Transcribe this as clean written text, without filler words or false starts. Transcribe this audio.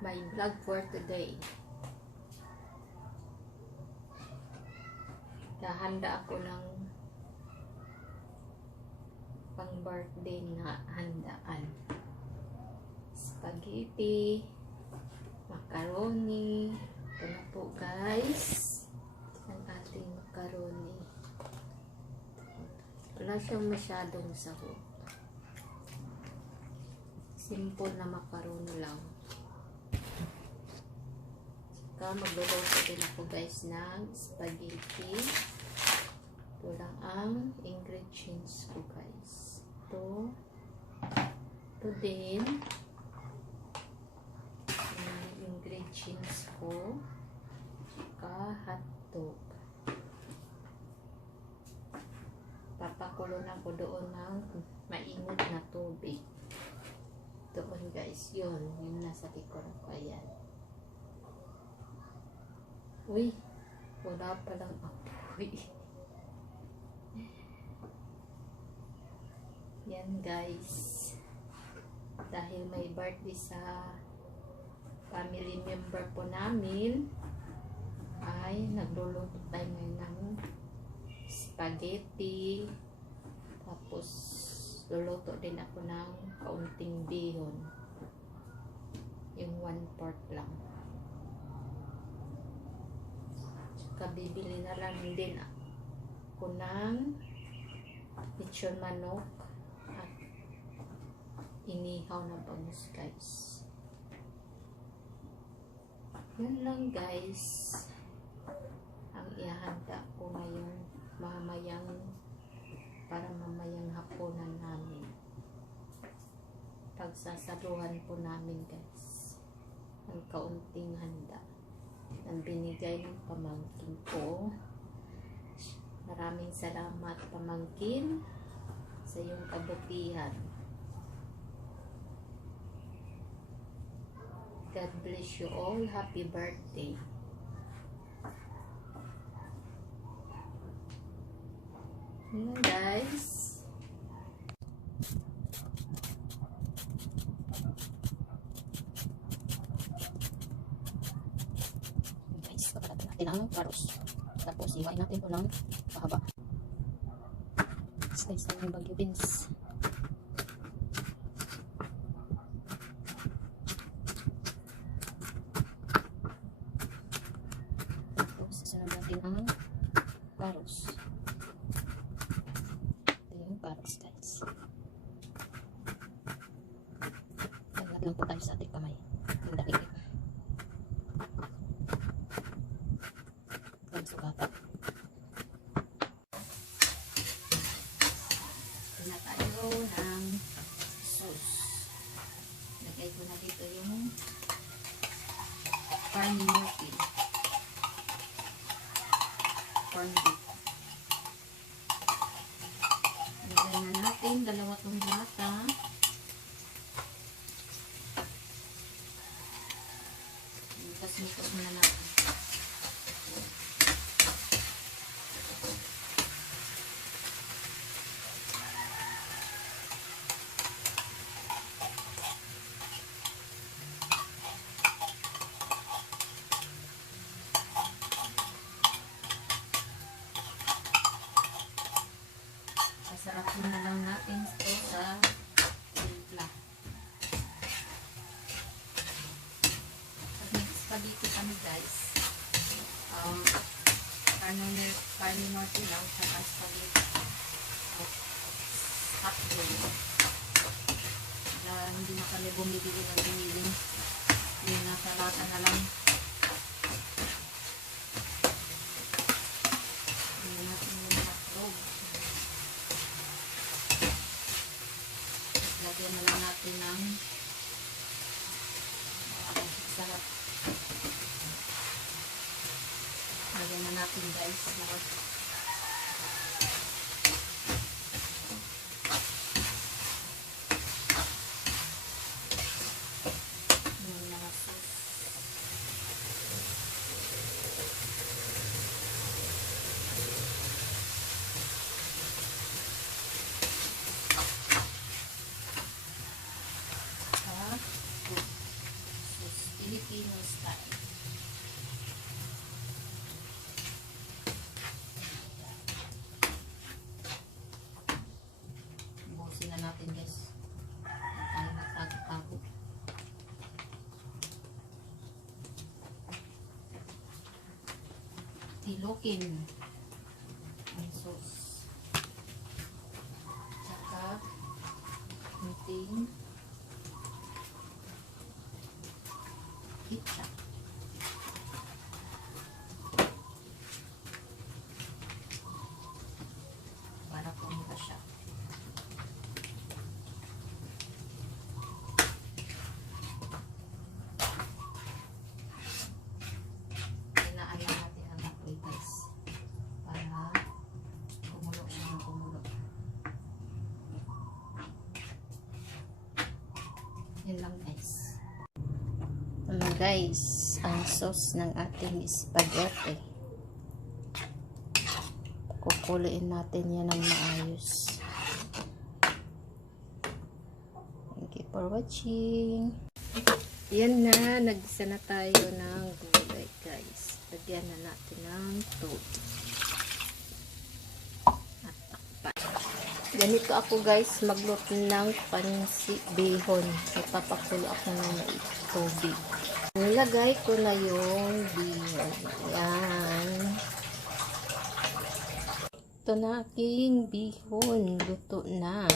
my vlog for today. Handa ako ng pang birthday na handaan. Spaghetti, macaroni. Ito na po guys, ang ating macaroni. Wala siyang masyadong sahog. Simple na macaroni lang. Saka magluluto din ako guys ng spaghetti. Ito lang ang ingredients ko guys. Ito din ang ingredients ko. Saka hotdog. Papakulo na ko doon ng mainit na tubig. Doon guys, yun nasa likod ko. Ayan. Uy, wala palang apoy. Yan guys, dahil may birthday sa family member po namin, ay nagluluto tayo ngayon ng spaghetti. Tapos luluto din ako ng kaunting bihon, yung 1/4 lang. Saka bibili na lang din ako ng lechon manok at inihaw na bangus guys. Yun lang guys ang ihanda ko ngayong para mamayang hapunan namin. Pagsasaluhan po namin guys ang kaunting handa ang binigay ng pamangkin ko. Maraming salamat pamangkin sa iyong kabutihan. God bless you all. Happy birthday. Yun guys. Guys, papalatan natin ang paros. Tapos iwain natin ito ng pahaba. Slice na yung bagyo beans. Tapos isunod natin ang paros. Paros guys. Lahat lang po tayo sa ating kamay. Ang dalig. Ang sugatan. Ito na tayo ng sauce. Lagay ko na dito yung corn meal. Corn beef. Lagay na natin 2 lata. Tapos muna natin. Sarapin na lang natin ito sa timpla. Pag nag-spaghetti kami guys, carne norte lang sa spaghetti hotdog. Hindi na kami bumibili ng binili. Yung nasa lata na lang. Hindi natin yung hotdog. Lagyan na lang natin ng sarap. Lagyan na natin guys. Yung mga sauce. Filipino style. Busin na natin guys. Huwag tayo magtago-tago. Tilokin ang sauce. Tsaka kunting ketchup. Para pumunta siya. Hinaan natin ang apoy guys. Para kumulo siya ng kumulo. Yan lang guys. Ano guys, ang sauce ng ating spaghetti. Kukuliin natin yan ng maayos. Thank you for watching. Yan na, nagisa na tayo ng gulay guys. Lagyan na natin ng tubig. At takpan. Ganito ako guys, magluto ng pansi bihon. Ipapakulo ako ng tubig. Nilagay ko na yung bihon. Ayan. Ito na aking bihon. Luto na.